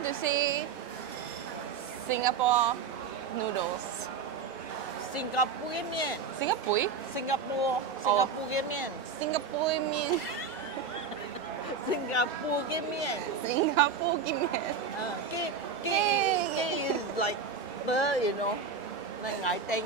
how to say Singapore noodles? Singapore 面 Singapore? Singapore Singapore 面 Singapore mean Singapore 面 Singapore mean. K is like the, you know, like ngai teng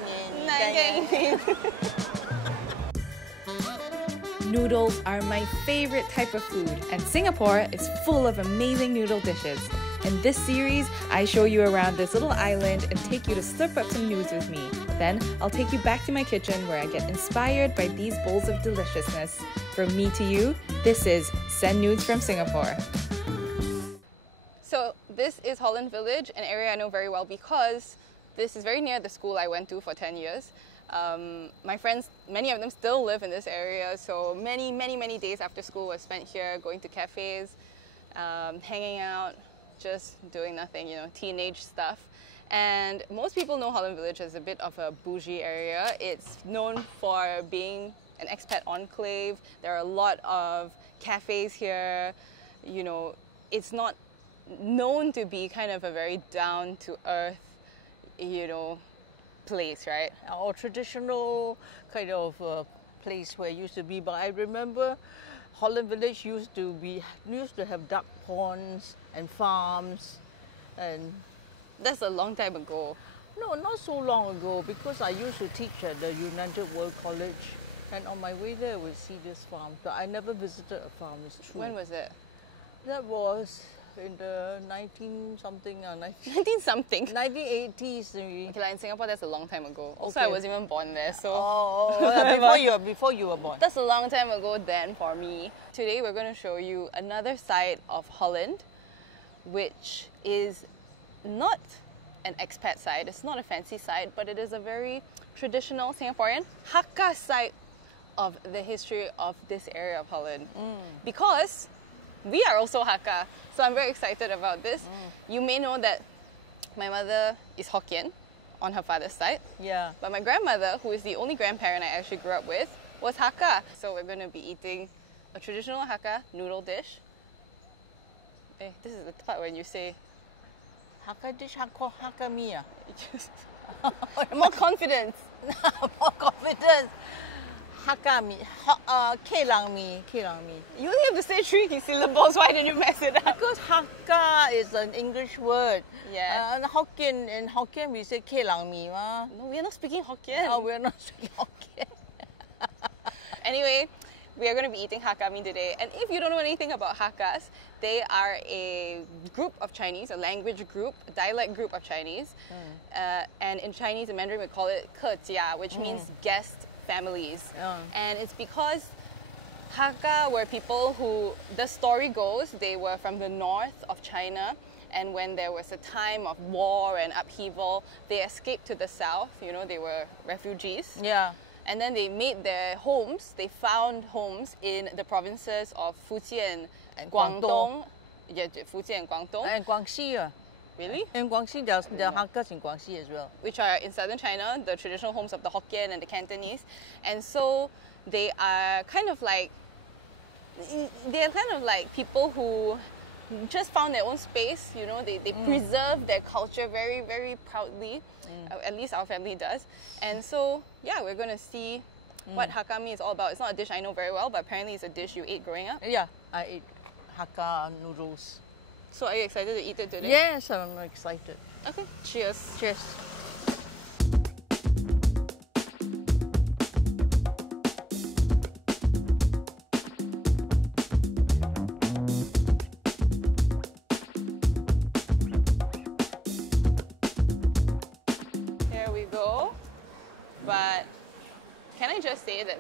Noodles are my favorite type of food, and Singapore is full of amazing noodle dishes. In this series, I show you around this little island and take you to slurp up some Noodz with me. Then, I'll take you back to my kitchen where I get inspired by these bowls of deliciousness. From me to you, this is Send Noodz from Singapore. So this is Holland Village, an area I know very well because this is very near the school I went to for 10 years. My friends, many of them still live in this area, so many days after school were spent here going to cafes, hanging out, just doing nothing, you know, teenage stuff. And most people know Holland Village as a bit of a bougie area. It's known for being an expat enclave. There are a lot of cafes here. You know, it's not known to be kind of a very down-to-earth, you know, place, right? or traditional kind of place where it used to be. But I remember Holland Village used to have duck ponds and farms, and That's a long time ago. no, not so long ago, because I used to teach at the United World College, and on my way there I would see this farm. But I never visited a farm, it's true. When was it? That was in the 19-something, 19-something. 1980s. Okay, like in Singapore, that's a long time ago. Also, Okay. I wasn't even born there, so... before you were born. That's a long time ago then for me. Today we're going to show you another side of Holland, which is not an expat side, it's not a fancy side, but it is a very traditional Singaporean Hakka side of the history of this area of Holland. Because we are also Hakka, so I'm very excited about this. You may know that my mother is Hokkien on her father's side. Yeah. But my grandmother, who is the only grandparent I actually grew up with, was Hakka. So we're going to be eating a traditional Hakka noodle dish. This is the part when you say, Hakka dish, Hakka Mee. more confidence. More confidence. Hakka Mee, Kelang Mee. You only have to say 3 syllables, why didn't you mess it up? Because Hakka is an English word. Yeah. And in Hokkien we say Kelang Mee. No, we are not speaking Hokkien. Oh, we're not speaking Hokkien. Anyway, we are going to be eating Hakka Mee today. And if you don't know anything about Hakkas, they are a group of Chinese, a language group, a dialect group of Chinese. And in Chinese and Mandarin we call it 客家, which means guest families. And it's because Hakka were people who, the story goes, they were from the north of China, and when there was a time of war and upheaval, they escaped to the south, you know, they were refugees. Yeah. And then they made their homes, they found homes in the provinces of Fujian and Guangdong. Yeah, Fujian and Guangdong. And Guangxi. Really? In Guangxi, there are Hakkas in Guangxi as well. Which are in southern China, the traditional homes of the Hokkien and the Cantonese. And so they are kind of like people who just found their own space, you know, they preserve their culture very, very proudly. At least our family does. And so, yeah, we're going to see what Hakka Mee is all about. It's not a dish I know very well, but apparently it's a dish you ate growing up. Yeah, I ate Hakka noodles. So are you excited to eat it today? Yes, I'm excited. Okay, cheers. Cheers. Here we go. But can I just say that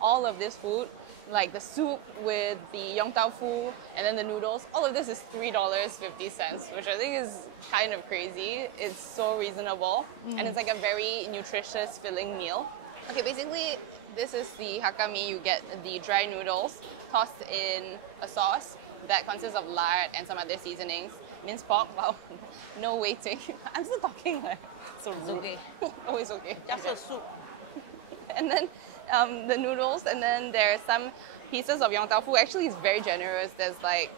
all of this food, like the soup with the yong tau foo and then the noodles, all of this is $3.50, which I think is kind of crazy. It's so reasonable and it's like a very nutritious, filling meal. Okay, basically this is the Hakka Mee. You get the dry noodles tossed in a sauce that consists of lard and some other seasonings. Minced pork, wow, no waiting. I'm still talking like so rude. Okay. Oh, it's okay. Just a soup. And then the noodles, and then there's some pieces of yong tau foo. Actually, it's very generous. There's like,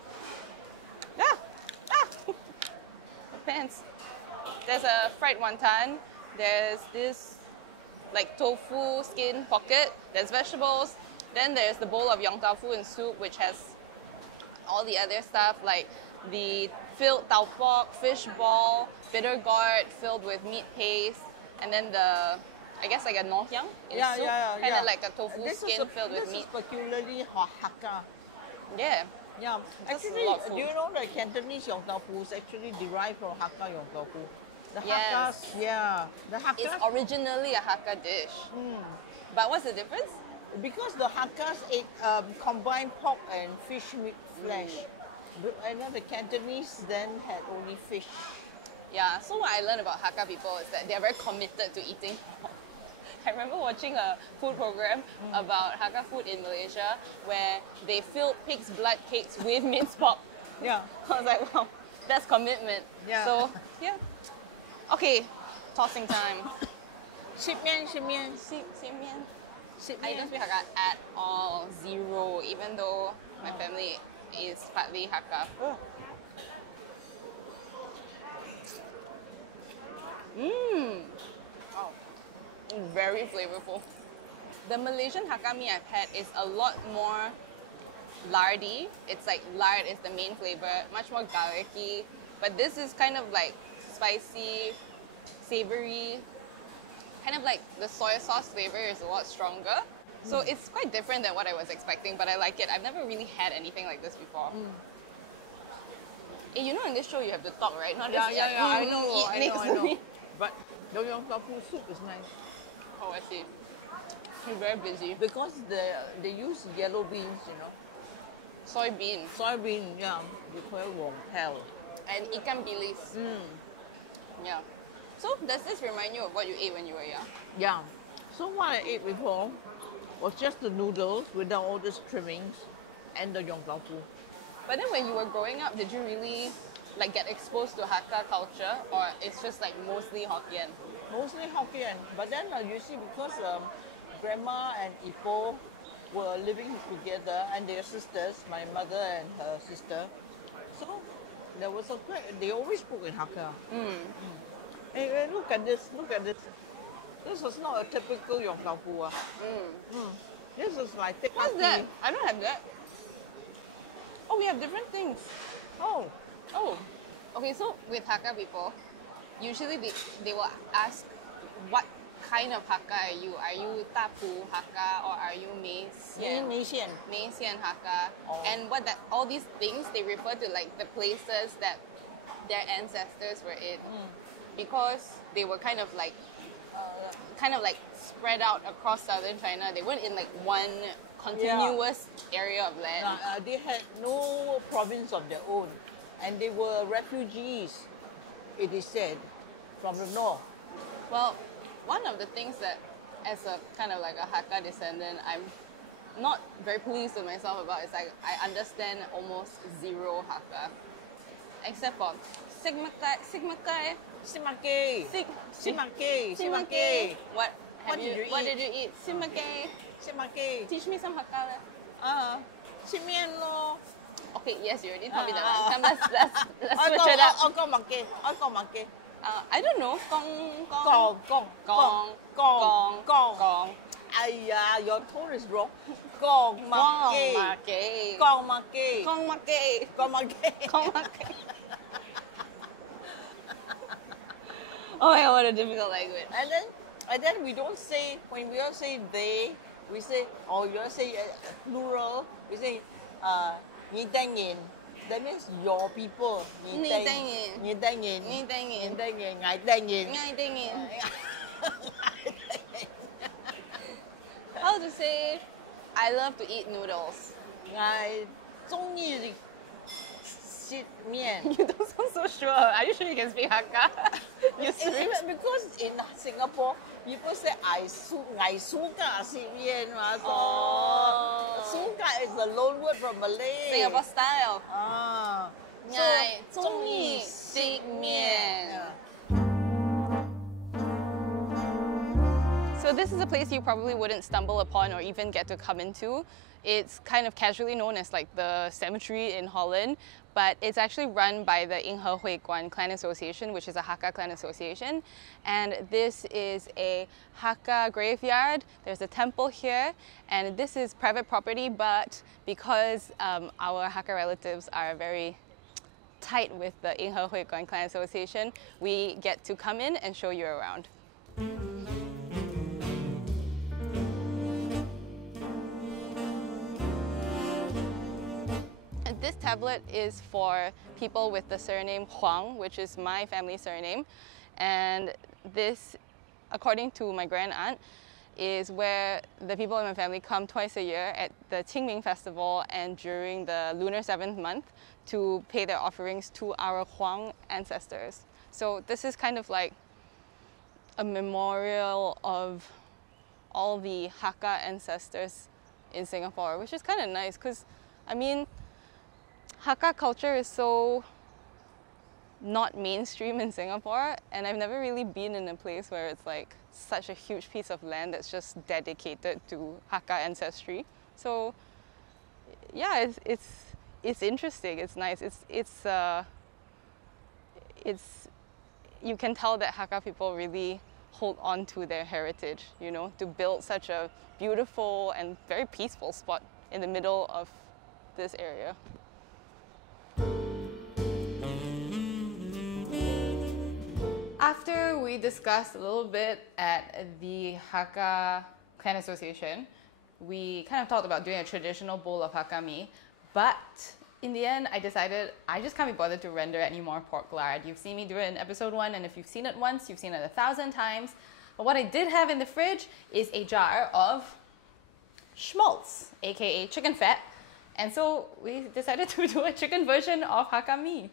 pants. There's a fried wonton. There's this like tofu skin pocket. There's vegetables. Then there's the bowl of yong tau fu and soup, which has all the other stuff like the filled tau pok, fish ball, bitter gourd filled with meat paste, and then the, I guess like a ngoh hiang in soup, kind of like a tofu skin filled with meat. This is peculiarly Hakka. Yeah. Yeah, Just actually, a lot of food. do you know that Cantonese yong tau fu is actually derived from Hakka yong tau fu? The Yes. Hakkas, yeah, the Hakkas. It's originally a Hakka dish. But what's the difference? Because the Hakkas ate combined pork and fish meat flesh. And then the Cantonese then had only fish. Yeah, so what I learned about Hakka people is that they're very committed to eating pork. I remember watching a food program about Hakka food in Malaysia where they filled pig's blood cakes with minced pork. Yeah. I was like, wow, that's commitment. Yeah. So, yeah. Okay, tossing time. Xip mian, xip mian. I don't speak Hakka at all, zero, even though my family is partly Hakka. Oh, very flavorful. The Malaysian Hakka Mee I've had is a lot more lardy. It's like lard is the main flavor, much more garlicky. But this is kind of like spicy, savory, kind of like the soy sauce flavor is a lot stronger. So it's quite different than what I was expecting, but I like it. I've never really had anything like this before. Hey, you know in this show you have to talk, right? Not just I know, eat next to me. But the yong tau fu soup is nice. Oh, I see. You're very busy. Because they use yellow beans, you know. Soybean Soybean, yeah, they call it wong hell. and ikan bilis. Yeah. So does this remind you of what you ate when you were young? Yeah. So what I ate before was just the noodles without all these trimmings and the yong tau fu. But then when you were growing up, did you really like get exposed to Hakka culture, or it's just like mostly Hokkien? Mostly Hokkien. But then you see, because Grandma and Ipo were living together and their sisters, my mother and her sister. So there was a they always spoke in Hakka. Hey, look at this, look at this. This is not a typical yong tau fu. This is like thick. What's that? I don't have that. Oh, we have different things. Oh, Oh, okay. So with Hakka people, usually they will ask, what kind of Hakka are you? Are you Tapu Hakka or are you Mei Xian? Mei Xian. Mei Xian Hakka. Oh. And what that all these things they refer to like the places that their ancestors were in, because they were kind of like spread out across southern China. They weren't in like one continuous area of land. They had no province of their own, and they were refugees, it is said, from the north. Well, one of the things that, as a kind of like a Hakka descendant, I'm not very pleased with myself about is like I understand almost zero Hakka, except for Sigmakai. Simake. Simake. Simake. What What did you What eat? did you eat? Simake. Simake. Teach me some Hakka. Simian lo. Okay, yes, you already told me that one. Come, let's switch it up. I don't know. Gong. Ayya, your tone is wrong. Gong make. Gong make. Gong make. Gong make. Gong make. Oh my god, what a difficult language. And then we don't say, when we all say they, we say, or you all say plural, we say Ni Deng Yin. That means your people. Ni Deng Yin. Ni Deng Yin. Ni Deng Yin. Ni Deng Yin. Ngai Deng Yin. Ngai Deng Yin. How to say I love to eat noodles? Ngai 中意吃面. You don't sound so sure. Are you sure you can speak Hakka? You switch. Because in Singapore, people say ngai suka 吃面 嘛. So suka is a loan word from Malay. Singapore style. So, 中意吃面. So this is a place you probably wouldn't stumble upon or even get to come into. It's kind of casually known as like the cemetery in Holland, but it's actually run by the Inghe Huiguan Clan Association, which is a Hakka clan association. And this is a Hakka graveyard. There's a temple here, and this is private property, but because our Hakka relatives are very tight with the Inghe Huiguan Clan Association, we get to come in and show you around. This tablet is for people with the surname Huang, which is my family surname. And this, according to my grand aunt, is where the people in my family come twice a year at the Qingming festival and during the lunar 7th month to pay their offerings to our Huang ancestors. So this is kind of like a memorial of all the Hakka ancestors in Singapore, which is kind of nice because, I mean, Hakka culture is so not mainstream in Singapore, and I've never really been in a place where it's like such a huge piece of land that's just dedicated to Hakka ancestry. So yeah, it's interesting. It's nice. It's you can tell that Hakka people really hold on to their heritage, you know, to build such a beautiful and very peaceful spot in the middle of this area. After we discussed a little bit at the Hakka Clan Association, we kind of talked about doing a traditional bowl of Hakka Mee, but in the end I decided I just can't be bothered to render any more pork lard. You've seen me do it in episode 1, and if you've seen it once, you've seen it 1,000 times. But what I did have in the fridge is a jar of schmaltz, aka chicken fat, and so we decided to do a chicken version of Hakka Mee.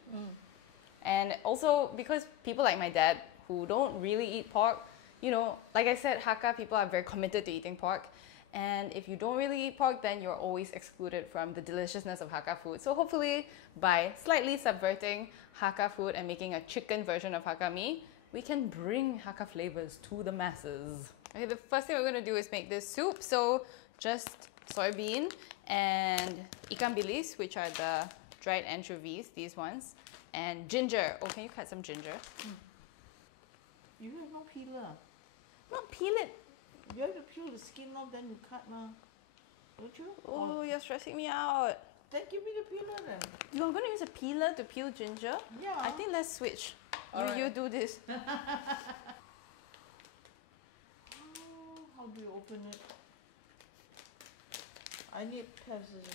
And also because people like my dad who don't really eat pork, you know, like I said, Hakka people are very committed to eating pork. And if you don't really eat pork, then you're always excluded from the deliciousness of Hakka food. So hopefully by slightly subverting Hakka food and making a chicken version of Hakka Mee, we can bring Hakka flavors to the masses. Okay, the first thing we're going to do is make this soup. So just soybean and ikan bilis, which are the dried anchovies, these ones. And ginger. Oh, can you cut some ginger? You have no peeler. Not peel it. You have to peel the skin off, then you cut, don't you? Oh, you're stressing me out. Then give me the peeler then. You're going to use a peeler to peel ginger? Yeah. I think let's switch. You do this. How do you open it? I need scissors.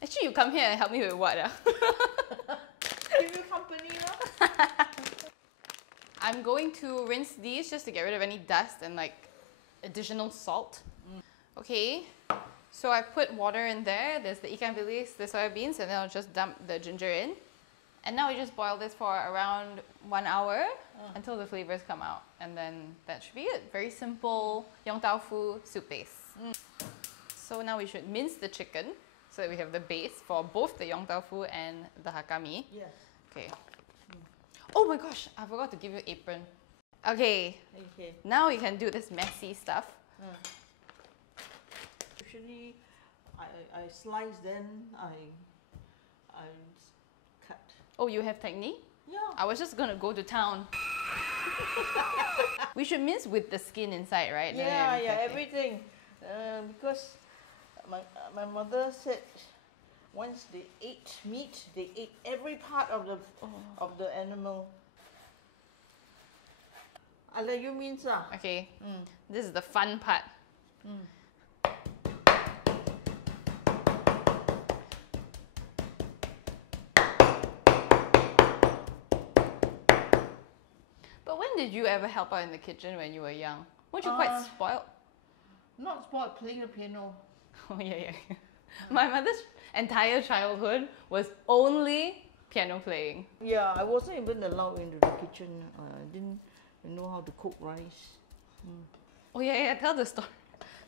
Actually, you come here and help me with what? Give you company, no? I'm going to rinse these just to get rid of any dust and like additional salt. Okay, so I put water in there. There's the ikan bilis, the soybeans, and then I'll just dump the ginger in. And now we just boil this for around 1 hour until the flavors come out. And then that should be it. Very simple yong tau fu soup base. So now we should mince the chicken so that we have the base for both the yong tau fu and the Hakka Mee. Yes. Okay. Oh my gosh, I forgot to give you apron. Okay. Okay. Now we can do this messy stuff. Usually, I slice, then I cut. Oh, you have technique? Yeah. I was just gonna go to town. We should mince with the skin inside, right? Yeah, everything. Because my mother said once they ate meat, they ate every part of the animal. I'll let you mince. Okay. This is the fun part. But when did you ever help out in the kitchen when you were young? Weren't you quite spoiled? Not spoiled, playing the piano. Oh yeah. My mother's entire childhood was only piano playing. Yeah, I wasn't even allowed into the kitchen. I didn't know how to cook rice. Oh yeah, tell the story.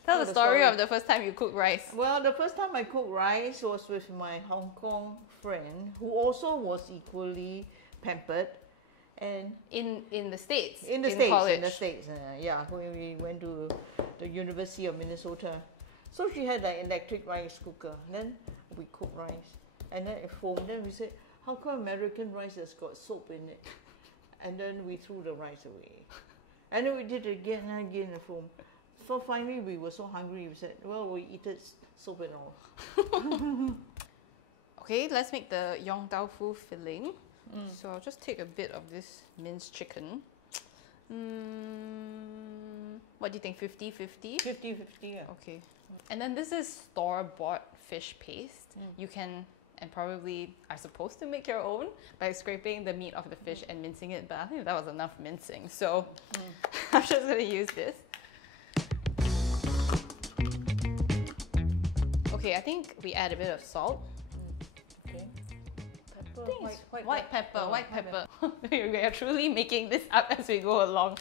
Tell the story of the first time you cooked rice. Well, the first time I cooked rice was with my Hong Kong friend, who also was equally pampered. And in the States. in the States, yeah, when we went to the University of Minnesota. So she had an electric rice cooker. Then we cook rice, and then it foamed. Then we said, how come American rice has got soap in it? And then we threw the rice away. And then we did it again and again, the foam. So finally we were so hungry, we said, well, we eat it soap and all. Okay, let's make the yong tau fu filling. So I'll just take a bit of this minced chicken. What do you think, 50-50? 50-50, yeah. Okay. And then this is store-bought fish paste. You can, and probably are supposed to make your own by scraping the meat off the fish and mincing it, but I think that was enough mincing. So I'm just gonna use this. Okay, I think we add a bit of salt. Okay. White pepper. We are truly making this up as we go along.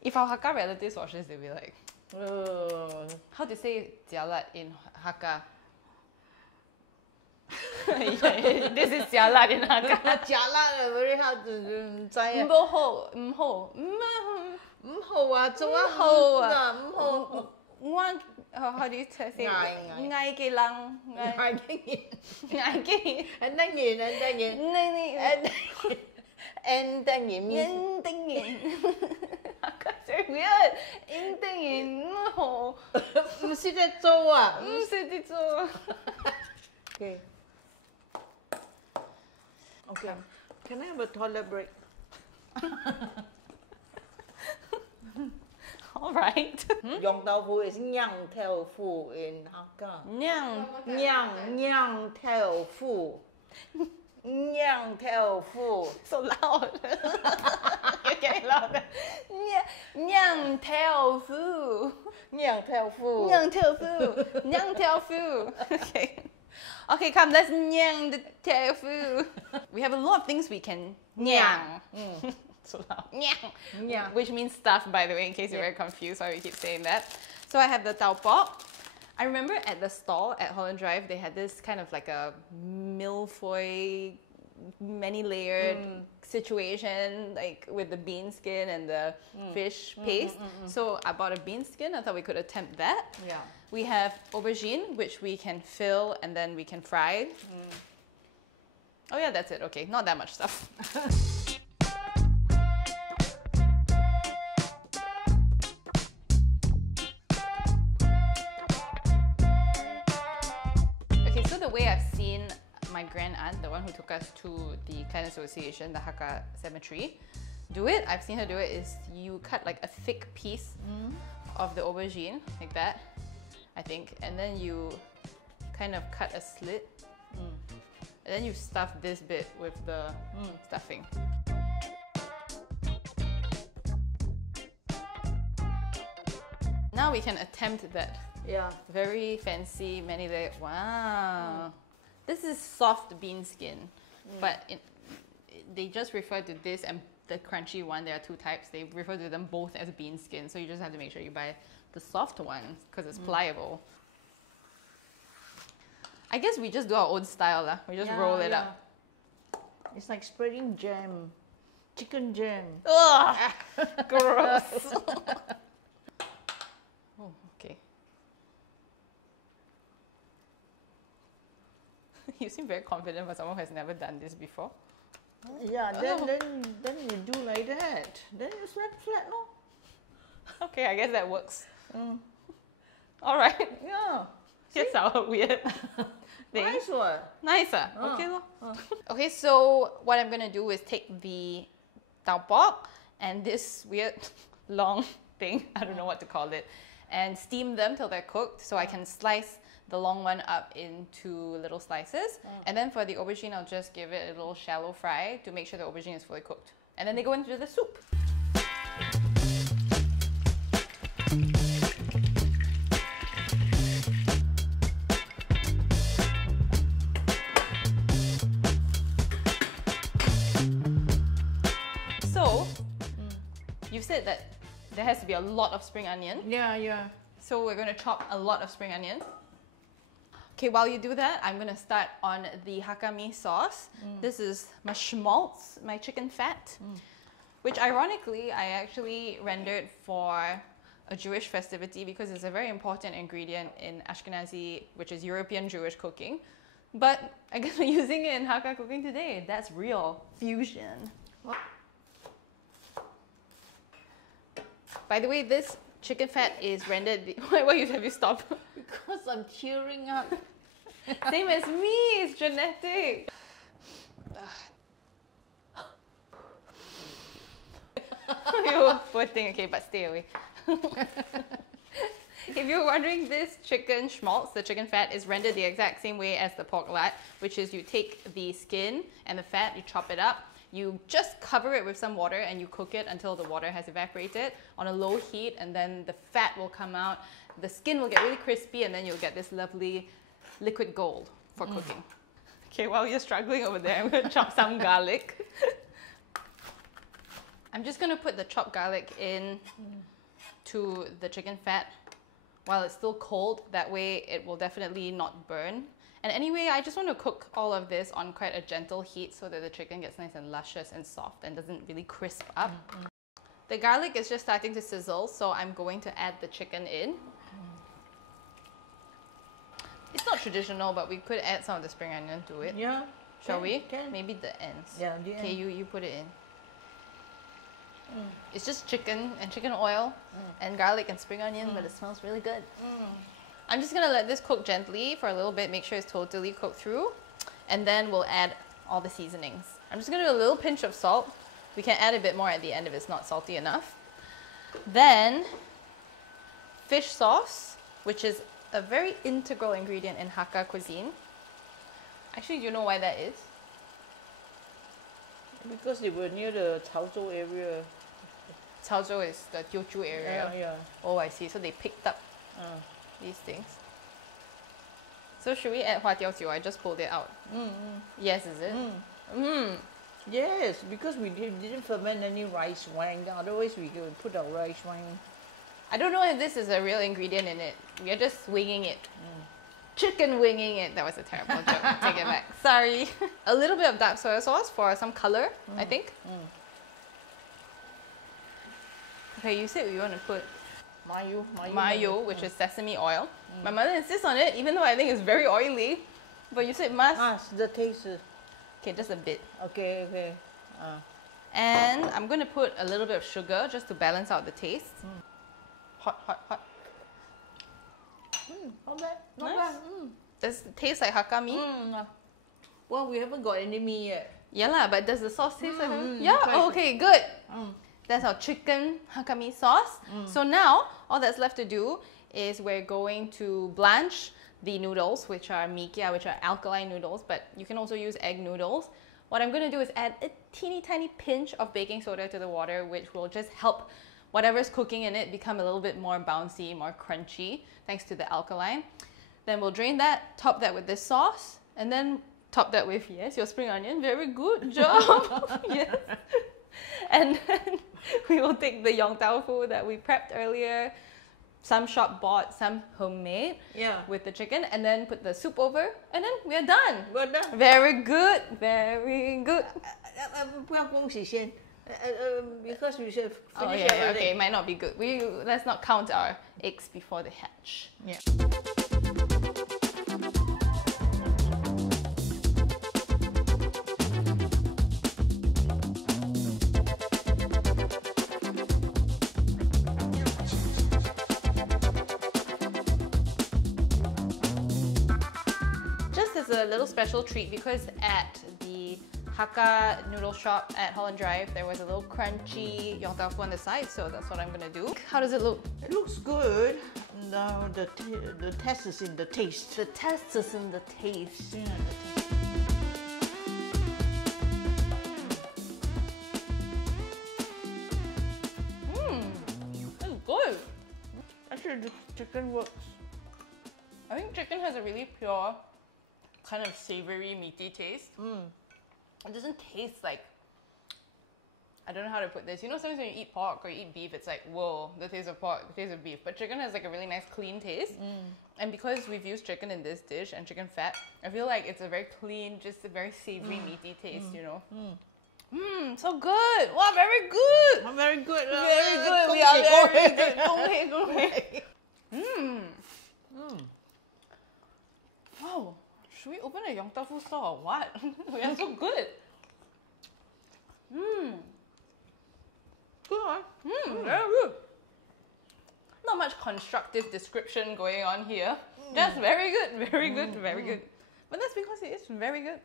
If our Hakka relatives watch this, they'll be like, how to say jialat in Hakka? This is jialat in Hakka. Jialat very hard to say. Mho. How do you say it? Ngai ke lang. Very weird. Okay. Okay. Can I have a toilet break? All right. Yong tau fu is nyang tau fu in Hakka. Nyang tau fu. Nyang tau fu. So loud. You're getting louder. Nyang tau fu. Nyang tau fu. Nyang tau fu. Nyang tau fu. Okay. Okay, come, let's nyang the tau fu. We have a lot of things we can nyang. So loud. Nyang. Which means stuff, by the way, in case you're very confused why we keep saying that. So I have the tau pok. I remember at the stall at Holland Drive, they had this kind of like a milfoil, many-layered situation, like with the bean skin and the fish paste. So I bought a bean skin. I thought we could attempt that. Yeah. We have aubergine, which we can fill and then we can fry. Oh yeah, that's it. Okay, not that much stuff. So the way I've seen my grand aunt, the one who took us to the Clan Association, the Hakka Cemetery, do it, I've seen her do it, is you cut like a thick piece of the aubergine, like that, I think, and then you kind of cut a slit, and then you stuff this bit with the stuffing. Now we can attempt that. Yeah. Very fancy, many layered. Wow. This is soft bean skin, but they just refer to this and the crunchy one. There are two types. They refer to them both as bean skin. So you just have to make sure you buy the soft one because it's pliable. I guess we just do our own style. We just roll it up. It's like spreading jam, chicken jam. Ugh, gross. Oh, okay. You seem very confident for someone who has never done this before. Yeah, then you do like that. Then you flat, no? Okay, I guess that works. All right. Yeah. Here's our weird thing. Nice one. Nicer. Okay, okay, so what I'm gonna do is take the tau pok and this weird long thing, I don't know what to call it, and steam them till they're cooked so I can slice the long one up into little slices. And then for the aubergine, I'll just give it a little shallow fry to make sure the aubergine is fully cooked. And then they go into the soup. So, you've said that there has to be a lot of spring onion. Yeah. So we're going to chop a lot of spring onion. Okay, while you do that, I'm gonna start on the Hakka Mee sauce. This is my schmaltz, my chicken fat, which ironically I actually rendered for a Jewish festivity because it's a very important ingredient in Ashkenazi, which is European Jewish cooking. But I guess we're using it in Hakka cooking today. That's real fusion. By the way, this chicken fat is rendered. Why have you stopped? Because I'm tearing up. Same as me, it's genetic. You poor thing. Okay, but stay away. If you're wondering, this chicken schmaltz, the chicken fat, is rendered the exact same way as the pork lat, which is you take the skin and the fat, you chop it up, you just cover it with some water and you cook it until the water has evaporated on a low heat, and then the fat will come out, the skin will get really crispy, and then you'll get this lovely liquid gold for cooking. Okay, while you're struggling over there, I'm gonna chop some garlic. I'm just gonna put the chopped garlic in to the chicken fat while it's still cold. That way it will definitely not burn. And anyway, I just want to cook all of this on quite a gentle heat so that the chicken gets nice and luscious and soft and doesn't really crisp up. The garlic is just starting to sizzle, so I'm going to add the chicken in. It's not traditional, but we could add some of the spring onion to it. Yeah. Shall we? Can. Maybe the ends. Yeah, the Okay, end. you put it in. It's just chicken and chicken oil and garlic and spring onion, but it smells really good. I'm just gonna let this cook gently for a little bit, make sure it's totally cooked through, and then we'll add all the seasonings. I'm just gonna do a little pinch of salt. We can add a bit more at the end if it's not salty enough. Then fish sauce, which is a very integral ingredient in Hakka cuisine. Actually, do you know why that is? Because they were near the Chaozhou area. Chaozhou is the Teochew area. Yeah. Oh, I see. So they picked up these things. So should we add Hua Tiao Jiu? I just pulled it out. Yes, is it? Yes, because we didn't ferment any rice wine. Otherwise, we could put our rice wine. I don't know if this is a real ingredient in it. We are just winging it. Chicken winging it. That was a terrible joke. Take it back. Sorry. A little bit of dark soy sauce for some color, I think. Okay, you said we want to put mayo, which is sesame oil. My mother insists on it, even though I think it's very oily. But you said must. The taste. Okay, just a bit. Okay. And I'm going to put a little bit of sugar just to balance out the taste. Hot. Not bad. Not Nice. bad. Does it taste like Hakka Mee? Well, we haven't got any mee yet. Yeah lah, but does the sauce taste like Hakka Mee? Yeah? quite. Oh, okay, good. That's our chicken Hakka Mee sauce. So now, all that's left to do is we're going to blanch the noodles, which are mikia, which are alkaline noodles, but you can also use egg noodles. What I'm going to do is add a teeny tiny pinch of baking soda to the water, which will just help whatever's cooking in it become a little bit more bouncy, more crunchy, thanks to the alkaline. Then we'll drain that, top that with this sauce, and then top that with, yes, your spring onion. Very good job. Yes. And then we will take the yong tau fu that we prepped earlier, some shop bought, some homemade, with the chicken, and then put the soup over, and then we are done. We're done. Very good, very good. 不要恭喜先. Because we should finish Oh yeah, everything. okay, it might not be good. Let's not count our eggs before they hatch. Yeah. Just as a little special treat, because at the Hakka noodle shop at Holland Drive, there was a little crunchy yong tau fu on the side, so that's what I'm gonna do. How does it look? It looks good. Now the test is in the taste. The test is in the taste. Yeah, the taste. It's good. Actually, the chicken works. I think chicken has a really pure, kind of savory, meaty taste. It doesn't taste like I don't know how to put this. You know, sometimes when you eat pork or you eat beef, it's like, whoa, the taste of pork, the taste of beef. But chicken has like a really nice clean taste. And because we've used chicken in this dish and chicken fat, I feel like it's a very clean, just a very savory, meaty taste, you know. So good. Wow, very good. Very good. Very good. We are very good. Go ahead. Wow. Should we open a Yong Tau Fu store or what? We are so good. Good, huh? Very good. Not much constructive description going on here. Just very good, very good, very good. But that's because it is very good.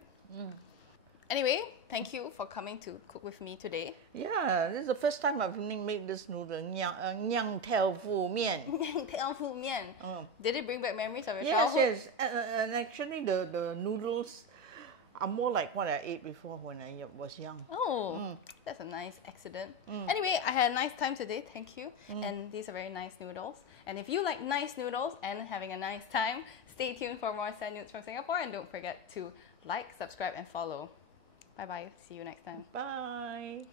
Anyway, thank you for coming to cook with me today. Yeah, this is the first time I've made this noodle, nyang tao fu mian. Tao fu mian. Did it bring back memories of your Yes, childhood? yes. And actually, the noodles are more like what I ate before when I was young. Oh, that's a nice accident. Anyway, I had a nice time today, thank you. And these are very nice noodles. And if you like nice noodles and having a nice time, stay tuned for more Sand Noodz from Singapore. And don't forget to like, subscribe, and follow. Bye-bye. See you next time. Bye.